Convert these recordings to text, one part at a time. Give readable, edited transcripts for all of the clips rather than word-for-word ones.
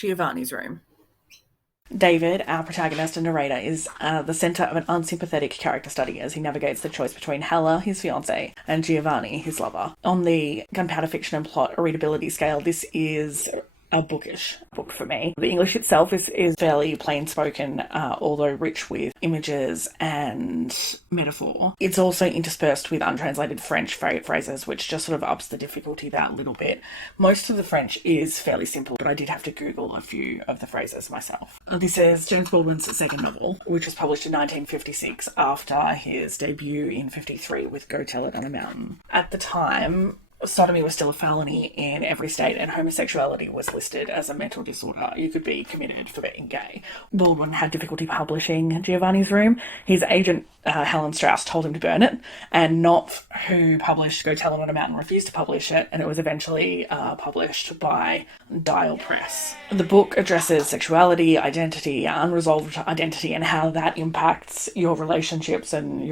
Giovanni's room. David, our protagonist and narrator, is the centre of an unsympathetic character study as he navigates the choice between Hella, his fiancée, and Giovanni, his lover. On the gunpowder fiction and plot readability scale, this is a bookish book for me. The English itself is fairly plain spoken, although rich with images and metaphor. It's also interspersed with untranslated French phrases, which just sort of ups the difficulty that little bit. Most of the French is fairly simple, but I did have to Google a few of the phrases myself. This is James Baldwin's second novel, which was published in 1956 after his debut in 53 with Go Tell It on a Mountain. At the time, sodomy was still a felony in every state, and homosexuality was listed as a mental disorder. You could be committed for being gay. Baldwin had difficulty publishing Giovanni's Room. His agent, Helen Strauss, told him to burn it, and Knopf, who published Go Tell It on a Mountain, refused to publish it, and it was eventually published by Dial Press. The book addresses sexuality, identity, unresolved identity, and how that impacts your relationships and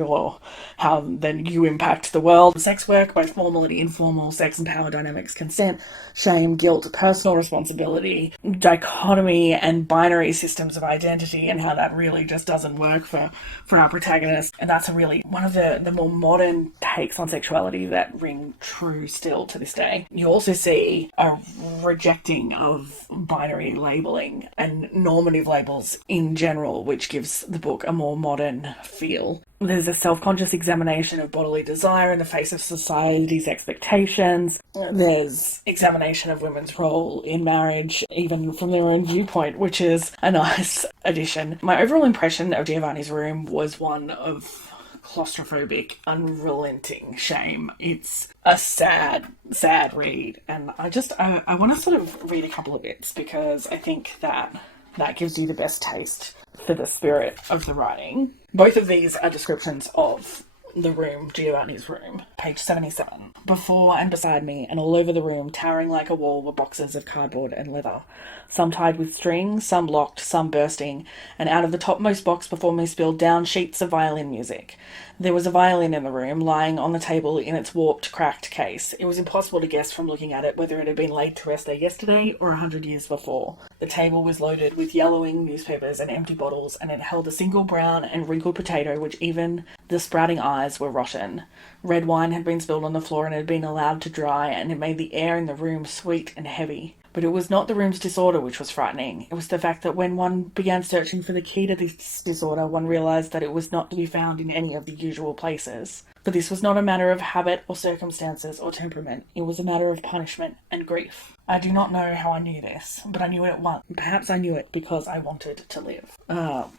how then you impact the world. Sex work, both formal and informal, sex and power dynamics, consent, shame, guilt, personal responsibility, dichotomy and binary systems of identity, and how that really just doesn't work for our protagonist. And that's one of the more modern takes on sexuality that ring true still to this day. You also see a rejecting of binary labeling and normative labels in general, which gives the book a more modern feel. There's a self-conscious examination of bodily desire in the face of society's expectations. There's examination of women's role in marriage, even from their own viewpoint, which is a nice addition. My overall impression of Giovanni's Room was one of claustrophobic, unrelenting shame. It's a sad, sad read, and I want to sort of read a couple of bits because I think that gives you the best taste for the spirit of the writing. Both of these are descriptions of the room, Giovanni's room. Page 77. Before and beside me, and all over the room, towering like a wall, were boxes of cardboard and leather. Some tied with string, some locked, some bursting, and out of the topmost box before me spilled down sheets of violin music. There was a violin in the room, lying on the table in its warped, cracked case. It was impossible to guess from looking at it whether it had been laid to rest there yesterday or 100 years before. The table was loaded with yellowing newspapers and empty bottles, and it held a single brown and wrinkled potato which even the sprouting eyes were rotten. Red wine had been spilled on the floor and had been allowed to dry, and it made the air in the room sweet and heavy. But it was not the room's disorder which was frightening. It was the fact that when one began searching for the key to this disorder, one realised that it was not to be found in any of the usual places. For this was not a matter of habit or circumstances or temperament. It was a matter of punishment and grief. I do not know how I knew this, but I knew it once. Perhaps I knew it because I wanted to live.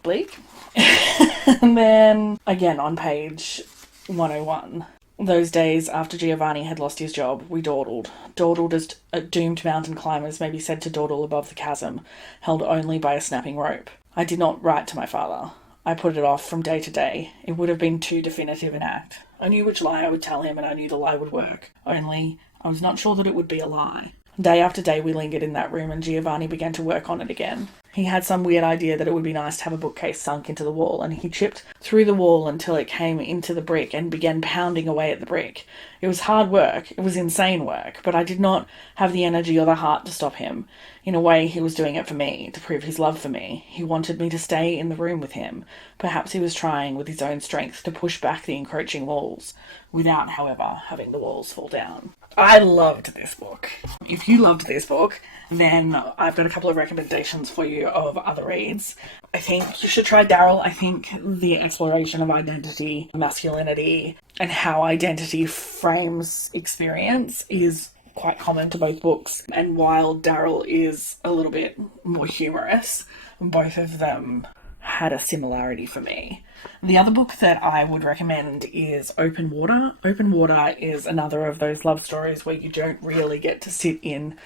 Bleak. And then, again on page 101. Those days after Giovanni had lost his job, we dawdled. Dawdled as doomed mountain climbers may be said to dawdle above the chasm, held only by a snapping rope. I did not write to my father. I put it off from day to day. It would have been too definitive an act. I knew which lie I would tell him, and I knew the lie would work. Only, I was not sure that it would be a lie. Day after day we lingered in that room, and Giovanni began to work on it again. He had some weird idea that it would be nice to have a bookcase sunk into the wall, and he chipped through the wall until it came into the brick and began pounding away at the brick. It was hard work, it was insane work, but I did not have the energy or the heart to stop him. In a way, he was doing it for me, to prove his love for me. He wanted me to stay in the room with him. Perhaps he was trying, with his own strength, to push back the encroaching walls, without, however, having the walls fall down. I loved this book. If you loved this book, then I've got a couple of recommendations for you of other reads. I think you should try Daryl. I think the exploration of identity, masculinity, and how identity frames experience is quite common to both books. And while Daryl is a little bit more humorous, both of them had a similarity for me. The other book that I would recommend is Open Water. Open Water is another of those love stories where you don't really get to sit in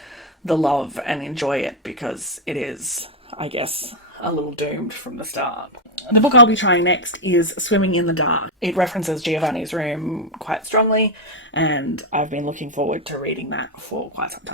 the love and enjoy it because it is, I guess, a little doomed from the start. The book I'll be trying next is Swimming in the Dark. It references Giovanni's Room quite strongly, and I've been looking forward to reading that for quite some time.